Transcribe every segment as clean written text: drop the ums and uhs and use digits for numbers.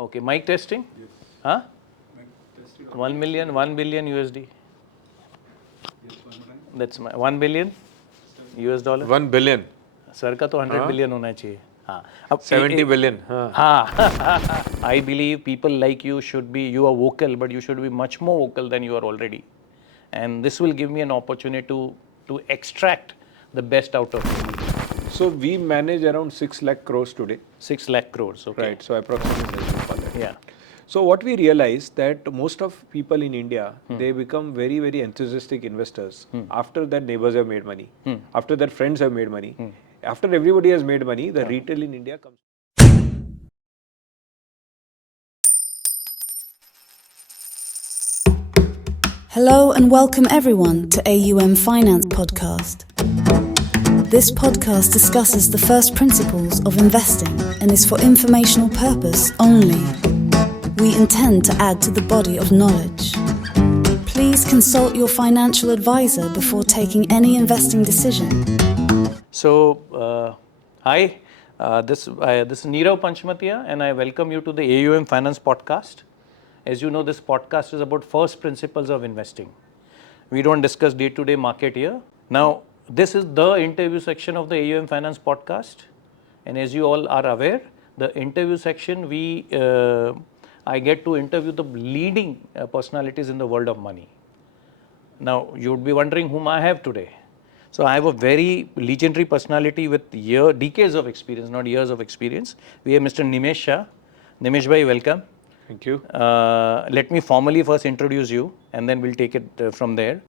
Okay, mic testing? Yes. Huh? Mic testing. 1 million, 1 billion USD. Yes, one more time. That's my 1 billion US dollar. 1 billion. Sir का तो 100 billion होना चाहिए. हाँ. अब 70 billion. हाँ. I believe people like you should be, you are vocal, but you should be much more vocal than you are already. And this will give me an opportunity to extract the best out of you. So we manage around 6 lakh crores today. 6 lakh crores. Okay. Right. So approximately. Yeah. So what we realized that most of people in India, they become very, very enthusiastic investors. After that neighbors have made money. After that friends have made money. After everybody has made money, the retail in India comes. Hello and welcome everyone to AUM Finance Podcast. This podcast discusses the first principles of investing and is for informational purpose only. We intend to add to the body of knowledge. Please consult your financial advisor before taking any investing decision. So, hi, this is Nirav Panchmatia and I welcome you to the AUM Finance Podcast. As you know, this podcast is about first principles of investing. We don't discuss day-to-day market here. Now, this is the interview section of the AUM Finance Podcast. And as you all are aware, the interview section, I get to interview the leading personalities in the world of money. Now, you would be wondering whom I have today. So, I have a very legendary personality with decades of experience, not years of experience. We have Mr. Nimesh Shah. Nimesh bhai, welcome. Thank you. Let me formally first introduce you and then we'll take it from there.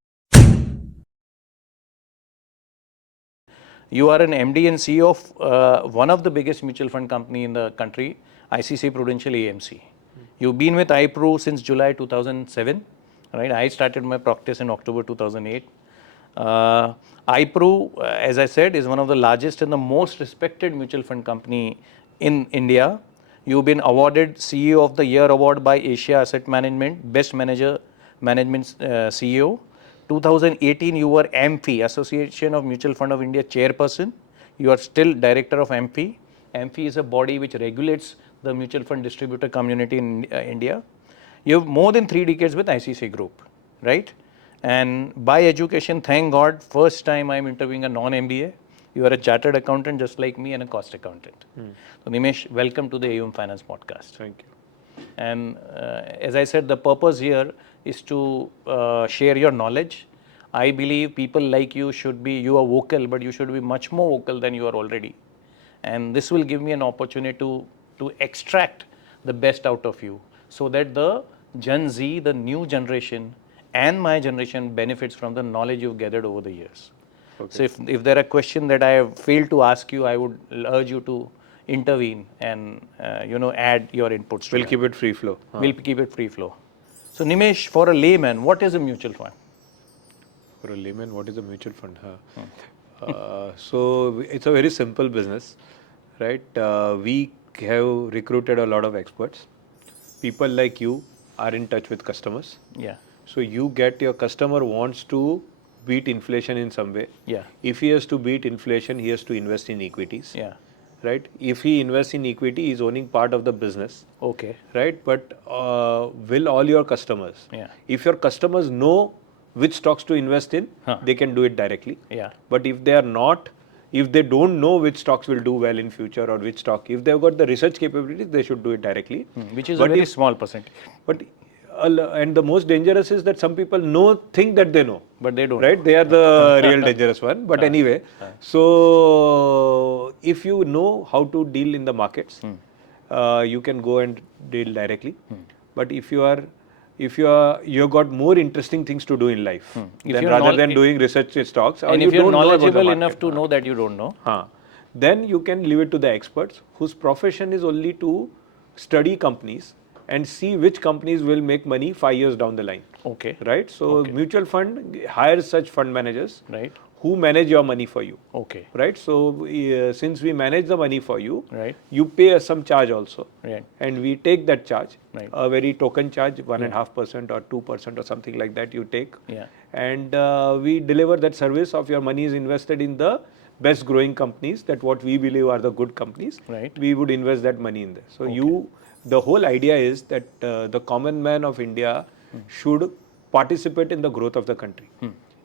You are an MD and CEO of one of the biggest mutual fund company in the country, ICICI Prudential AMC. You've been with iPro since July 2007, right? I started my practice in October 2008. iPro, as I said, is one of the largest and the most respected mutual fund company in India. You've been awarded CEO of the Year Award by Asia Asset Management, Best Manager Management CEO. 2018, you were AMFI, Association of Mutual Fund of India Chairperson. You are still Director of AMFI. AMFI is a body which regulates the mutual fund distributor community in India. You have more than 3 decades with ICICI Group, right? And by education, thank God, first time I'm interviewing a non-MBA. You are a chartered accountant just like me and a cost accountant. So Nimesh, welcome to the AUM Finance Podcast. Thank you. And as I said, the purpose here is to share your knowledge. I believe people like you should be, you are vocal, but you should be much more vocal than you are already. And this will give me an opportunity to extract the best out of you so that the Gen Z, the new generation and my generation benefits from the knowledge you've gathered over the years. Okay. So if there are questions that I have failed to ask you, I would urge you to intervene and add your inputs. We'll keep it free flow. We'll keep it free flow. So Nimesh, for a layman, what is a mutual fund? For a layman, what is a mutual fund? So it's a very simple business, right? We have recruited a lot of experts. People like you are in touch with customers. Yeah. So you get your customer wants to beat inflation in some way. Yeah. If he has to beat inflation, he has to invest in equities. Yeah. Right? If he invests in equity, he's owning part of the business. Okay. Right? But will all your customers? Yeah. If your customers know which stocks to invest in, they can do it directly. Yeah. But if they are not, if they don't know which stocks will do well in future or which stock, if they've got the research capabilities, they should do it directly. Which is a very small percentage. But and the most dangerous is that some people think that they know, but they don't. Right? They are the real dangerous one. But anyway, so if you know how to deal in the markets, you can go and deal directly. But if you've got more interesting things to do in life, rather than doing research stocks, and if you're knowledgeable enough to know that you don't know, then you can leave it to the experts whose profession is only to study companies and see which companies will make money 5 years down the line. Okay. Right? So mutual fund hires such fund managers, right, who manage your money for you. Okay. Right? So since we manage the money for you, right, you pay us some charge also. Right. And we take that charge, right, a very token charge, 1.5% or 2% or something like that you take. Yeah. And we deliver that service of your money is invested in the best growing companies, that what we believe are the good companies. Right. We would invest that money in there. So you the whole idea is that the common man of India should participate in the growth of the country.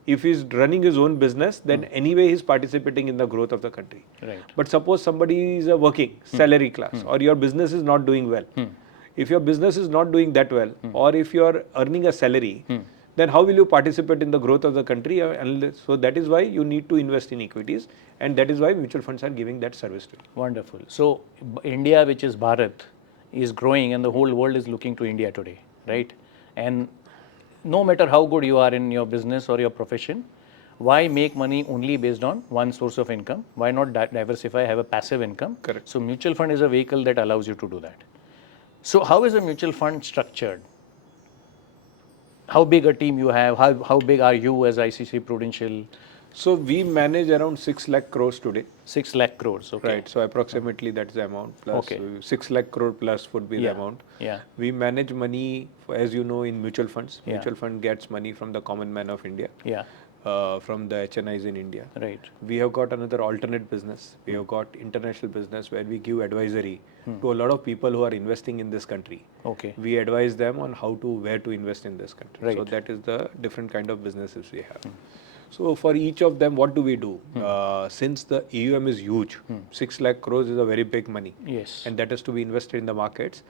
If he's running his own business, then anyway he's participating in the growth of the country. Right. But suppose somebody is a working salary class, or your business is not doing well. If your business is not doing that well, or if you are earning a salary, then how will you participate in the growth of the country? So that is why you need to invest in equities, and that is why mutual funds are giving that service to you. Wonderful. So India, which is Bharat, is growing, and the whole world is looking to India today, right? And no matter how good you are in your business or your profession, why make money only based on one source of income? Why not diversify, have a passive income? Correct. So mutual fund is a vehicle that allows you to do that. So how is a mutual fund structured? How big a team you have? How big are you as ICICI Prudential? So we manage around 6 lakh crores today. 6 lakh crores, okay. Right, so approximately that's the amount, plus Okay. 6 lakh crore plus would be the amount. Yeah. We manage money, as you know, in mutual funds. Yeah. Mutual fund gets money from the common man of India, Yeah. from the HNIs in India. Right. We have got another alternate business. We have got international business where we give advisory to a lot of people who are investing in this country. Okay. We advise them on where to invest in this country. So Right. that is the different kind of businesses we have. So for each of them, what do we do? Since the AUM is huge, 6 lakh crores is a very big money. Yes. And that has to be invested in the markets.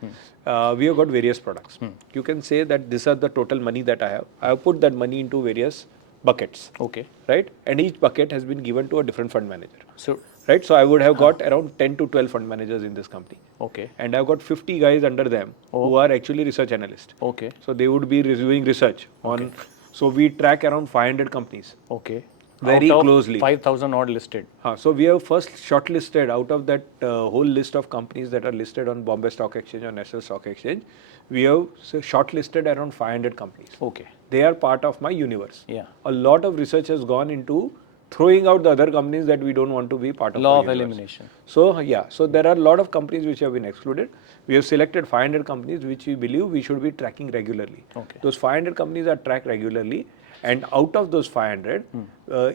We have got various products. You can say that these are the total money that I have. I have put that money into various buckets. Okay. Right? And each bucket has been given to a different fund manager. So, Right? So I would have got around 10 to 12 fund managers in this company. okay. And I've got 50 guys under them who are actually research analysts. Okay. So they would be reviewing research on. So we track around 500 companies. Okay. Very Out of closely. 5,000 odd listed. So we have first shortlisted out of that whole list of companies that are listed on Bombay Stock Exchange or National Stock Exchange. We have shortlisted around 500 companies. Okay. They are part of my universe. Yeah. A lot of research has gone into throwing out the other companies that we don't want to be part of. Law our of universe. elimination. So yeah, so there are a lot of companies which have been excluded. We have selected 500 companies which we believe we should be tracking regularly. Okay. Those 500 companies are tracked regularly, and out of those 500,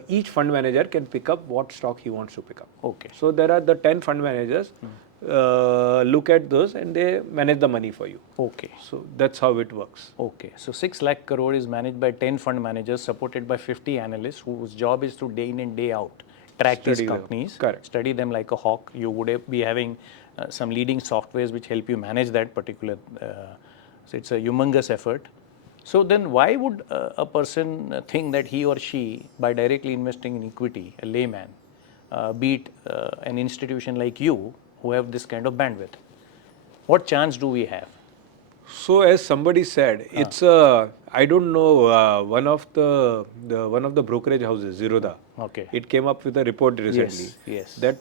each fund manager can pick up what stock he wants to pick up. Okay. So there are the 10 fund managers, look at those and they manage the money for you. Okay. So that's how it works. Okay. So 6 lakh crore is managed by 10 fund managers supported by 50 analysts whose job is to day in and day out track these Study them. companies, Correct. study them like a hawk. You would be having some leading softwares which help you manage that particular. So it's a humongous effort. So then why would a person think that he or she, by directly investing in equity, a layman, beat an institution like you who have this kind of bandwidth? What chance do we have? So as somebody said, it's I don't know, one of the brokerage houses, Zerodha. Okay. It came up with a report recently. Yes. That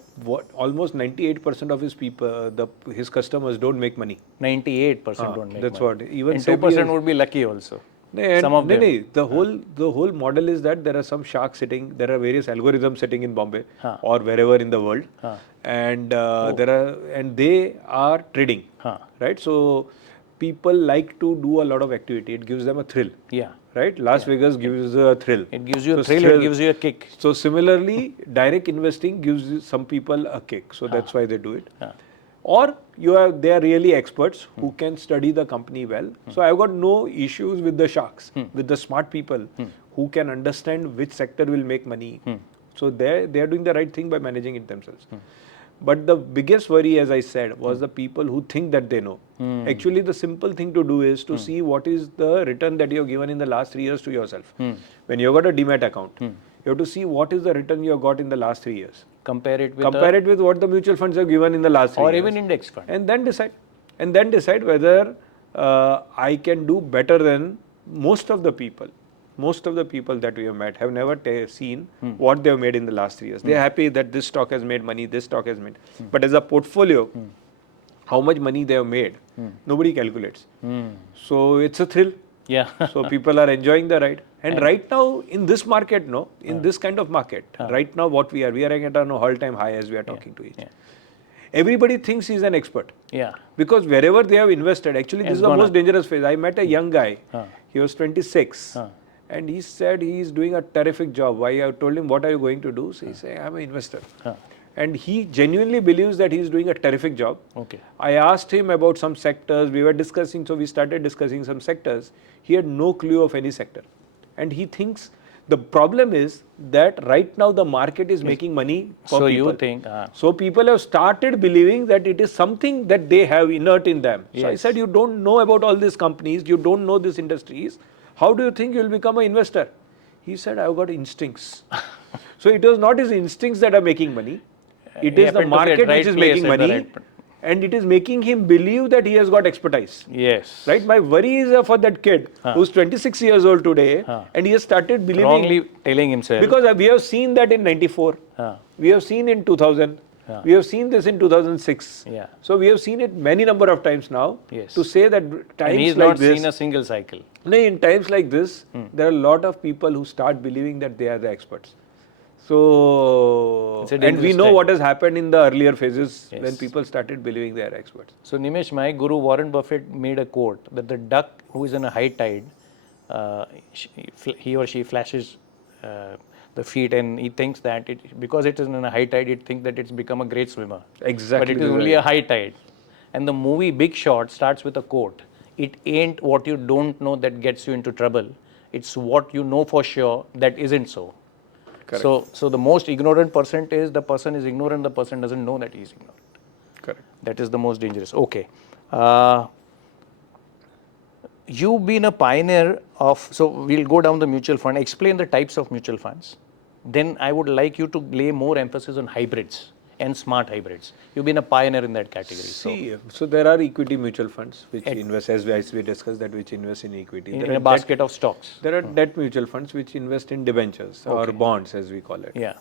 almost 98% of his people, his customers don't make money. 98% don't make That's money. what even And SEBI 2% would be lucky also. Some of them. The whole model is that there are some sharks sitting, there are various algorithms sitting in Bombay or wherever in the world, and they are trading, right? So people like to do a lot of activity. It gives them a thrill. Yeah. Right? Las Vegas gives a thrill. It gives you a thrill, it gives you a kick. So similarly, direct investing gives some people a kick. So that's why they do it. Or they are really experts who can study the company well. So I've got no issues with the sharks, with the smart people who can understand which sector will make money. So they are doing the right thing by managing it themselves. But the biggest worry, as I said, was the people who think that they know. Actually, the simple thing to do is to see what is the return that you have given in the last 3 years to yourself. When you have got a Demat account, you have to see what is the return you have got in the last 3 years. Compare it with what the mutual funds have given in the last 3 years. Or even index fund. And then decide whether I can do better than most of the people. Most of the people that we have met have never seen what they have made in the last 3 years. They are happy that this stock has made money, this stock has made. But as a portfolio, how much money they have made, nobody calculates. So it's a thrill. Yeah. So people are enjoying the ride. And right now in this market, in this kind of market, right now what we are at an all-time high as we are talking to each. Everybody thinks he's an expert. Yeah. Because wherever they have invested, actually this is the most dangerous phase. I met a young guy, he was 26. And he said he is doing a terrific job. Why? I told him, what are you going to do? So he said, I'm an investor. and he genuinely believes that he is doing a terrific job. Okay. I asked him about some sectors, we were discussing, so we started discussing some sectors. He had no clue of any sector. And he thinks the problem is that right now the market is making money for So people. you think, So people have started believing that it is something that they have inert in them. So I Yes. said, you don't know about all these companies, you don't know these industries. How do you think you will become an investor? He said, I've got instincts. So it was not his instincts that are making money. It He is the happened to be at market right which is place making at the money. right And it is making him believe that he has got expertise. yes. Right? My worry is for that kid who's 26 years old today and he has started believing. Wrongly telling himself. Because we have seen that in 94. We have seen in 2000. We have seen this in 2006. Yeah. So we have seen it many number of times now. Yes. To say that times and he's like not this. seen a single cycle. No, in times like this, there are a lot of people who start believing that they are the experts. So, It's a and we dangerous know time. what has happened in the earlier phases Yes. when people started believing they are experts. So Nimesh, my guru Warren Buffett made a quote that the duck who is in a high tide, he or she flashes the feet and he thinks that because it is in a high tide, it thinks that it's become a great swimmer. Exactly. But it is only a high tide. And the movie Big Short starts with a quote. It ain't what you don't know that gets you into trouble. It's what you know for sure that isn't so. Correct. So the most ignorant person is the person is ignorant, the person doesn't know that he is ignorant. Correct. That is the most dangerous. Okay. You've been a pioneer of, so we'll go down the mutual fund, explain the types of mutual funds. Then I would like you to lay more emphasis on hybrids and smart hybrids. You've been a pioneer in that category. See, so there are equity mutual funds which invest, as we discussed, that which invest in equity. in a basket of stocks. There are debt mutual funds which invest in debentures or bonds, as we call it. Yeah.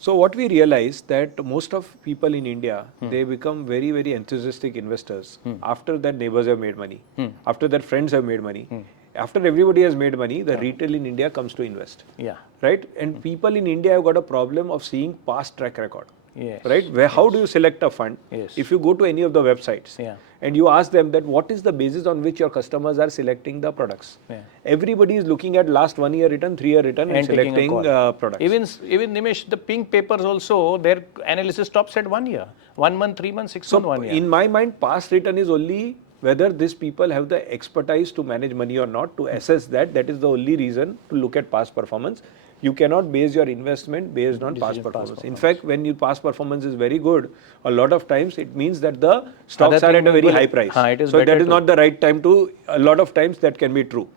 So what we realized that most of people in India, they become very, very enthusiastic investors after that neighbors have made money, after that friends have made money. After everybody has made money, the retail in India comes to invest. Yeah. Right? And people in India have got a problem of seeing past track record. Yes. Right? How do you select a fund? Yes. If you go to any of the websites and you ask them that what is the basis on which your customers are selecting the products? Everybody is looking at last 1 year return, 3 year return and taking a selecting call. products. Even Nimesh, the pink papers also, their analysis stops at 1 year. 1 month, 3 months, 6 months, 1 year. In my mind, past return is only whether these people have the expertise to manage money or not, to assess that. That is the only reason to look at past performance. You cannot base your investment based on past performance. In fact, when your past performance is very good, a lot of times it means that the stocks are at a very high price. So that is not the right time to, a lot of times that can be true.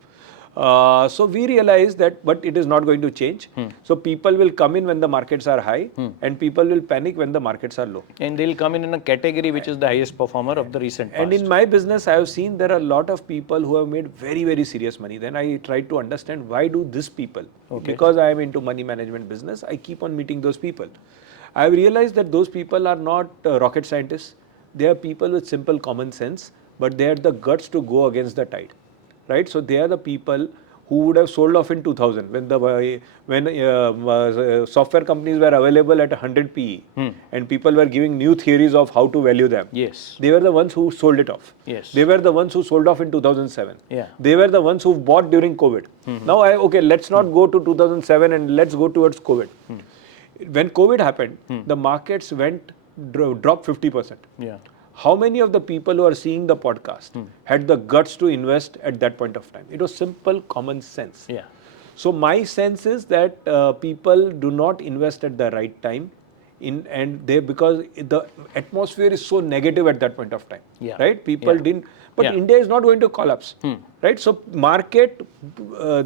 So we realize that, but it is not going to change. So people will come in when the markets are high and people will panic when the markets are low. And they'll come in a category which is the highest performer of the recent past. And in my business, I have seen there are a lot of people who have made very, very serious money. Then I tried to understand why do these people, because I am into money management business, I keep on meeting those people. I have realized that those people are not rocket scientists. They are people with simple common sense, but they had the guts to go against the tide. Right, so they are the people who would have sold off in 2000 when software companies were available at 100 PE and people were giving new theories of how to value them. Yes. They were the ones who sold it off. Yes. They were the ones who sold off in 2007. Yeah. They were the ones who bought during COVID. Now, let's not go to 2007 and let's go towards COVID. When COVID happened, the markets dropped 50%. Yeah. How many of the people who are seeing the podcast had the guts to invest at that point of time? It was simple common sense. Yeah. So my sense is that people do not invest at the right time because the atmosphere is so negative at that point of time. Yeah. Right? People didn't, but India is not going to collapse. Right? So market,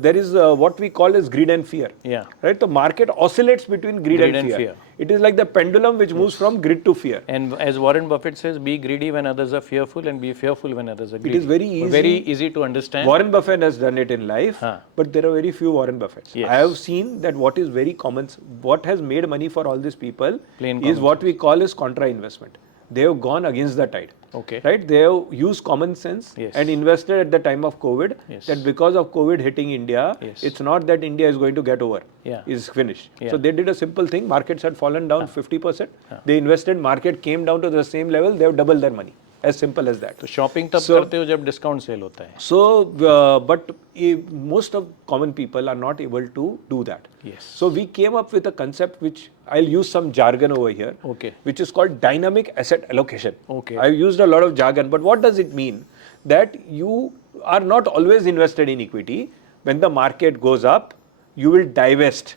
there is what we call as greed and fear. Yeah. Right? The market oscillates between greed and fear. It is like the pendulum which moves from greed to fear. And as Warren Buffett says, be greedy when others are fearful and be fearful when others are greedy. It is very easy to understand. Warren Buffett has done it in life, but there are very few Warren Buffetts. Yes. I have seen that what is very common, what has made money for all these people Plain is what we call as contra investment. They have gone against the tide. Okay. Right? They have used common sense and invested at the time of COVID. That because of COVID hitting India, it's not that India is going to get over. Is finished. So they did a simple thing. Markets had fallen down 50%. They invested. Market came down to the same level. They have doubled their money. As simple as that. तो shopping तब So- करते हो जब discount sale होता है. So, but most of common people are not able to do that. Yes. So we came up with a concept which I'll use some jargon over here. Okay. Which is called dynamic asset allocation. Okay. I've used a lot of jargon, but what does it mean? That you are not always invested in equity. When the market goes up, you will divest.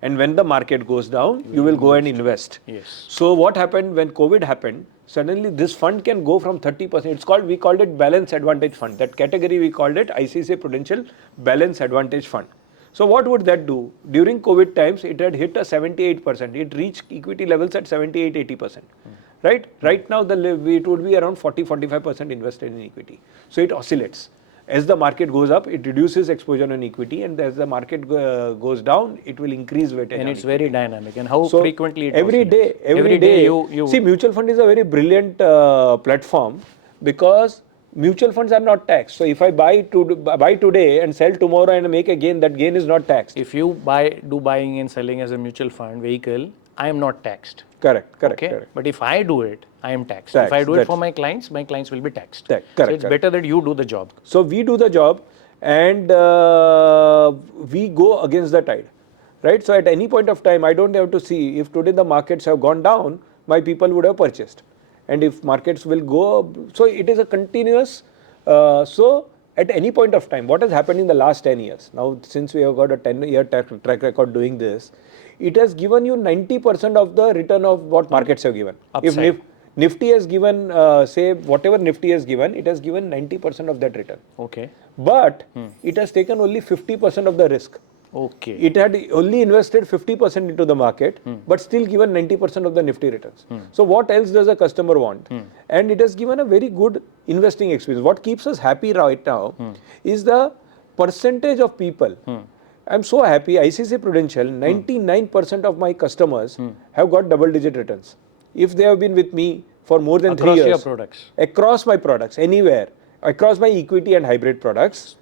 And when the market goes down, you will go and invest. Yes. So what happened when COVID happened? Suddenly this fund can go from 30%. We called it balance advantage fund. That category we called it ICICI Prudential balance advantage fund. So what would that do? During COVID times, it had hit a 78%. It reached equity levels at 78-80%. Right? Right now, it would be around 40-45% invested in equity. So it oscillates. As the market goes up, it reduces exposure on equity, and as the market goes down, it will increase weightage. And it's very dynamic. And how So frequently it every oscillates? day you see, mutual fund is a very brilliant platform because mutual funds are not taxed. So if I buy today and sell tomorrow and make a gain, that gain is not taxed. if you do buying and selling as a mutual fund vehicle, I am not taxed. Correct. Okay. But if I do it, I am taxed. If I do it for my clients will be taxed. Correct, So it's correct. better that you do the job. So we do the job and we go against the tide, right? So at any point of time, I don't have to see if today the markets have gone down, my people would have purchased. And if markets will go up, so it is a continuous, so at any point of time, what has happened in the last 10 years? Now, since we have got a 10-year track record doing this, it has given you 90% of the return of what markets have given. Upside. If Nifty has given, say, whatever Nifty has given, it has given 90% of that return. Okay. But it has taken only 50% of the risk. Okay. It had only invested 50% into the market, but still given 90% of the Nifty returns. So what else does a customer want? And it has given a very good investing experience. What keeps us happy right now is the percentage of people. I'm so happy, ICICI Prudential, 99% of my customers have got double-digit returns. If they have been with me for more than 3 Across years. your products. Across my products, anywhere. Across my equity and hybrid products,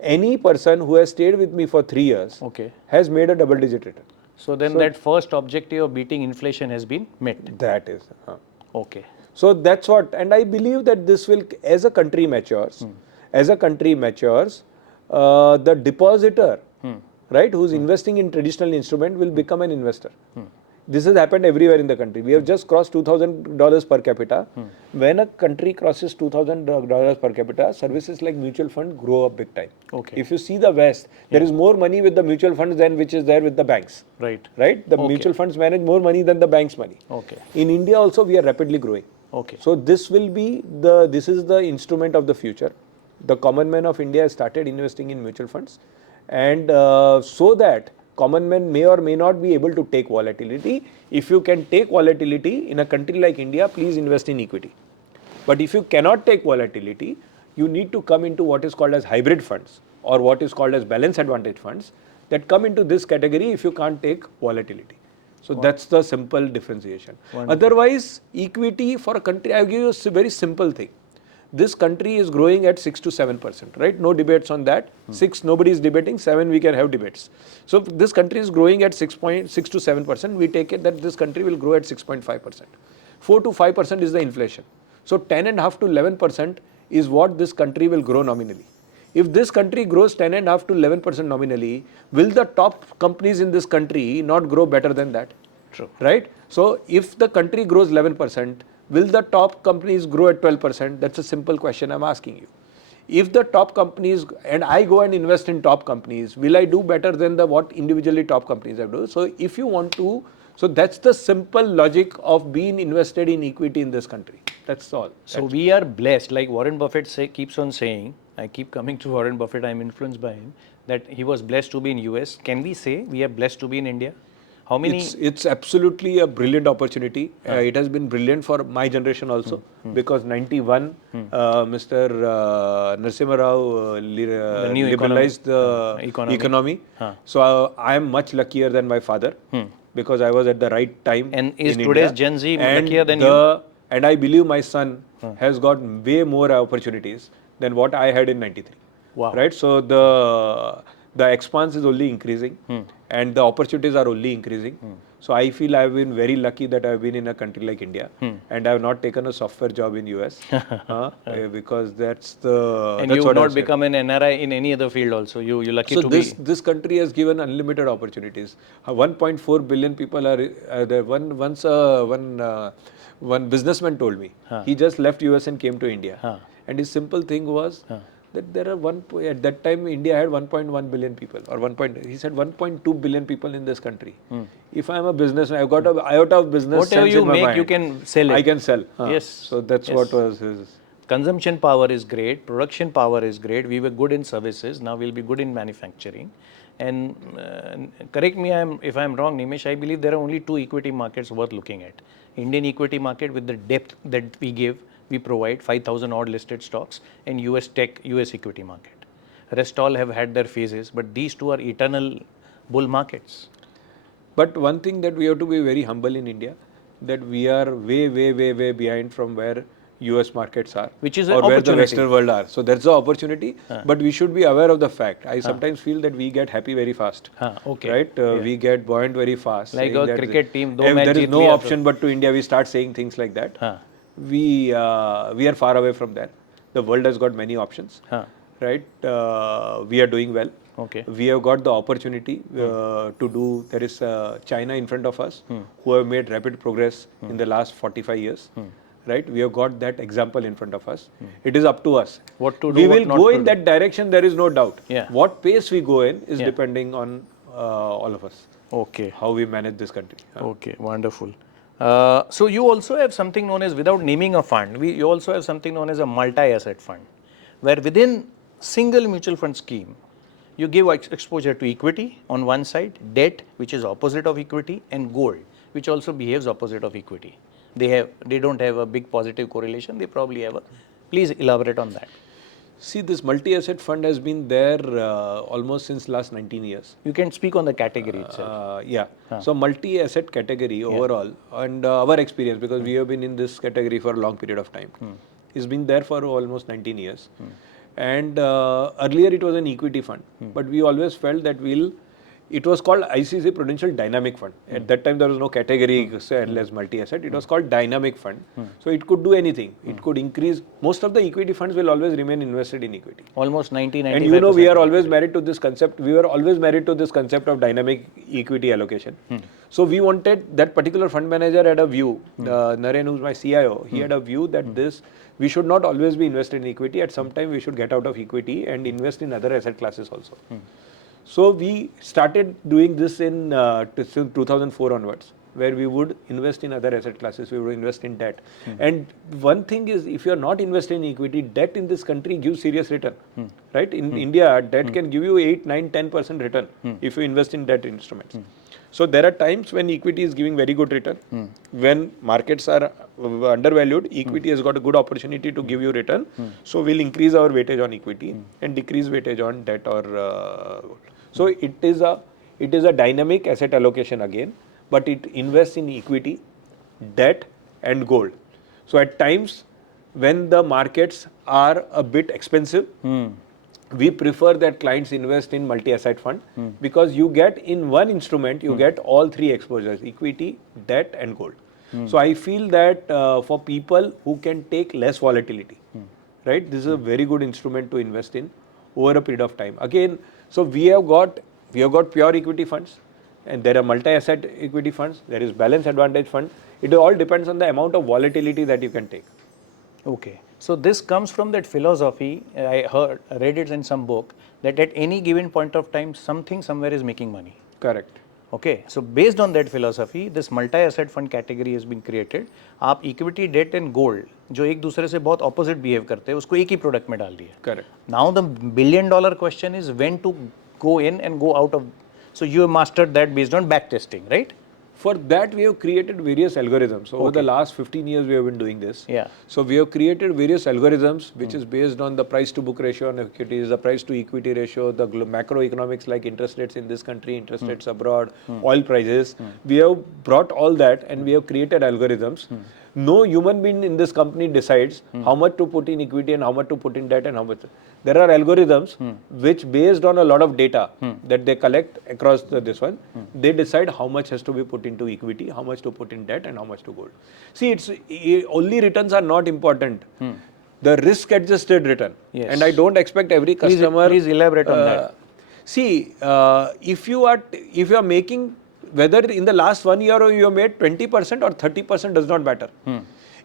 any person who has stayed with me for 3 years Okay. has made a double-digit return. So then that first objective of beating inflation has been met. That is. Okay. So that's what, and I believe that this will, as a country matures, the depositor, right, who's investing in traditional instrument will become an investor. This has happened everywhere in the country. We have just crossed $2,000 per capita. When a country crosses $2,000 per capita, services like mutual fund grow up big time. Okay. If you see the West, there is more money with the mutual funds than which is there with the banks. Right. Right? The mutual funds manage more money than the bank's money. Okay. In India also, we are rapidly growing. Okay. So this will be this is the instrument of the future. The common man of India has started investing in mutual funds, and so that common man may or may not be able to take volatility. If you can take volatility in a country like India, please invest in equity. But if you cannot take volatility, you need to come into what is called as hybrid funds or what is called as balance advantage funds that come into this category if you can't take volatility. So that's the simple differentiation. Otherwise, equity for a country, I'll give you a very simple thing. This country is growing at 6 to 7%, right? No debates on that. 6, nobody is debating. 7, we can have debates. So this country is growing at 6 to 7%. We take it that this country will grow at 6.5%. 4 to 5% is the inflation. So 10.5 to 11% is what this country will grow nominally. If this country grows 10.5 to 11% nominally, will the top companies in this country not grow better than that? True. Right? So if the country grows 11%, will the top companies grow at 12%? That's a simple question I'm asking you. If the top companies, and I go and invest in top companies, will I do better than what individually top companies have done? So if you want to, so that's the simple logic of being invested in equity in this country. That's all. So we are blessed, like Warren Buffett keeps on saying, I keep coming to Warren Buffett, I'm influenced by him, that he was blessed to be in US. Can we say we are blessed to be in India? How many? It's absolutely a brilliant opportunity. It has been brilliant for my generation also because 91, Mr. Narasimha Rao liberalized the economy. So I am much luckier than my father because I was at the right time. And is in today's India. Gen Z And luckier than you? And I believe my son has got way more opportunities than what I had in 93. Wow. Right? So the expanse is only increasing. and the opportunities are only increasing. So I feel I've been very lucky that I've been in a country like India, and I've not taken a software job in US because that's the. And that's you've what I've not said. become an NRI in any other field also. You're lucky So to this country has given unlimited opportunities. 1.4 billion people are there. One businessman told me he just left US and came to India, and his simple thing was that there are at that time India had 1.1 billion people or he said 1.2 billion people in this country. If I'm a businessman, I've got an iota of business whatever sense you in my make, mind. you can sell it. I can sell. Yes. So that's Yes. what was his. Consumption power is great, production power is great. We were good in services, now we'll be good in manufacturing. And correct me if I'm wrong, Nimesh, I believe there are only two equity markets worth looking at. Indian equity market with the depth that we provide 5,000 odd listed stocks, and US tech, US equity market. Rest all have had their phases, but these two are eternal bull markets. But one thing that we have to be very humble in India, that we are way behind from where US markets are, Which is an or where the opportunity. Western world are. So that's the opportunity, but we should be aware of the fact. I sometimes feel that we get happy very fast, Okay. right? We get buoyant very fast. Like saying a that cricket team, if match there is jeet no liya, option but to India, we start saying things like that. We are far away from there. The world has got many options, right? We are doing well. Okay. We have got the opportunity to do. There is China in front of us who have made rapid progress in the last 45 years. Right, we have got that example in front of us. It is up to us. What to do, we what will not go to in do. that direction. There is no doubt. Yeah. What pace we go in is Yeah. depending on all of us. Okay. How we manage this country. Okay, wonderful. So you also have something known as, without naming a fund, you also have something known as a multi-asset fund, where within single mutual fund scheme, you give exposure to equity on one side, debt, which is opposite of equity, and gold, which also behaves opposite of equity. They don't have a big positive correlation. They probably have a. Please elaborate on that. See, this multi-asset fund has been there almost since last 19 years. You can speak on the category itself. Yeah. So multi-asset category overall, and our experience, because we have been in this category for a long period of time, it's been there for almost 19 years. And earlier it was an equity fund, but we always felt that it was called ICICI Prudential Dynamic Fund. At that time, there was no category as multi-asset. It was called Dynamic Fund. So it could do anything. It could increase. Most of the equity funds will always remain invested in equity. Almost 90-95%. And you know, we are always married to this concept. We were always married to this concept of dynamic equity allocation. So we wanted, that particular fund manager had a view. Naren, who's my CIO, he had a view that we should not always be invested in equity. At some time, we should get out of equity and invest in other asset classes also. So we started doing this in 2004 onwards, where we would invest in other asset classes, we would invest in debt. And one thing is, if you are not invested in equity, debt in this country gives serious return. Right? In India, debt can give you 8, 9, 10% return if you invest in debt instruments. So there are times when equity is giving very good return. When markets are undervalued, equity has got a good opportunity to give you return. So we'll increase our weightage on equity and decrease weightage on debt or. So it is a dynamic asset allocation again, but it invests in equity, debt, and gold. So at times when the markets are a bit expensive, we prefer that clients invest in multi-asset fund because you get in one instrument, you get all three exposures: equity, debt, and gold. So I feel that for people who can take less volatility, right, this is a very good instrument to invest in over a period of time. Again, so we have got pure equity funds, and there are multi-asset equity funds. There is balance advantage fund. It all depends on the amount of volatility that you can take. Okay. So this comes from that philosophy, I read it in some book, that at any given point of time, something somewhere is making money. Correct. Okay. So based on that philosophy, this multi-asset fund category has been created. आप equity, debt and gold, जो एक दूसरे से बहुत opposite behave करते हैं, उसको एक ही product में डाल दिया. Correct. Now the $1 billion question is when to go in and go out of. So you have mastered that based on back testing, right? For that, we have created various algorithms. So over the last 15 years, we have been doing this. Yeah. So we have created various algorithms, which is based on the price to book ratio on equities, the price to equity ratio, the macroeconomics like interest rates in this country, interest rates abroad, oil prices. We have brought all that and we have created algorithms No human being in this company decides how much to put in equity and how much to put in debt and how much. There are algorithms which, based on a lot of data that they collect across this one, they decide how much has to be put into equity, how much to put in debt and how much to gold. See, only returns are not important. The risk-adjusted return. Yes. And I don't expect every customer... Please elaborate on that. See, if you are making, whether in the last 1 year or you have made 20% or 30% does not matter.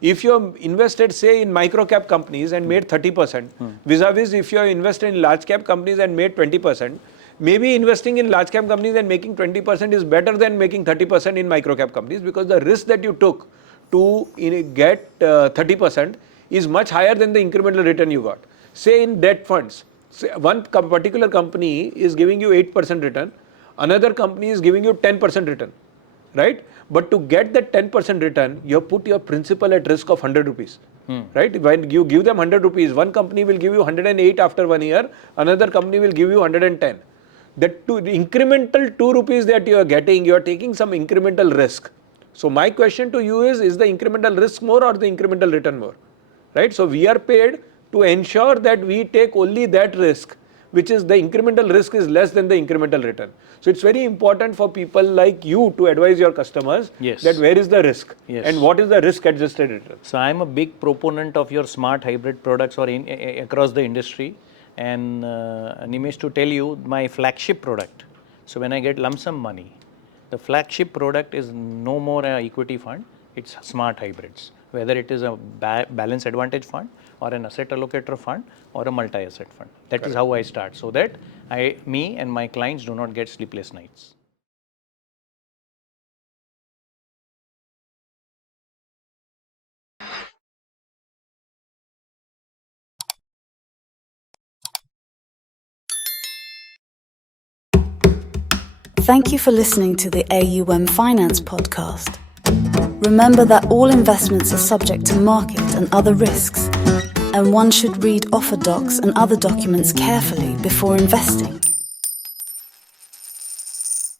If you have invested, say, in micro cap companies and made 30%, vis-a-vis if you have invested in large cap companies and made 20%, maybe investing in large cap companies and making 20% is better than making 30% in micro cap companies, because the risk that you took to get 30% is much higher than the incremental return you got. Say in debt funds, say one particular company is giving you 8% return, another company is giving you 10% return, right? But to get that 10% return, you have put your principal at risk of 100 rupees, right? When you give them 100 rupees, one company will give you 108 after 1 year, another company will give you 110. That incremental 2 rupees that you are getting, you are taking some incremental risk. So my question to you is the incremental risk more or the incremental return more, right? So we are paid to ensure that we take only that risk, which is the incremental risk is less than the incremental return. So it's very important for people like you to advise your customers that where is the risk and what is the risk adjusted return. So I'm a big proponent of your smart hybrid products or across the industry. And Nimesh, to tell you, my flagship product, so when I get lump sum money, the flagship product is no more an equity fund, it's smart hybrids. Whether it is a balance advantage fund or an asset allocator fund or a multi-asset fund. That is how I start, so that me and my clients do not get sleepless nights. Thank you for listening to the AUM Finance podcast. Remember that all investments are subject to market and other risks, and one should read offer docs and other documents carefully before investing.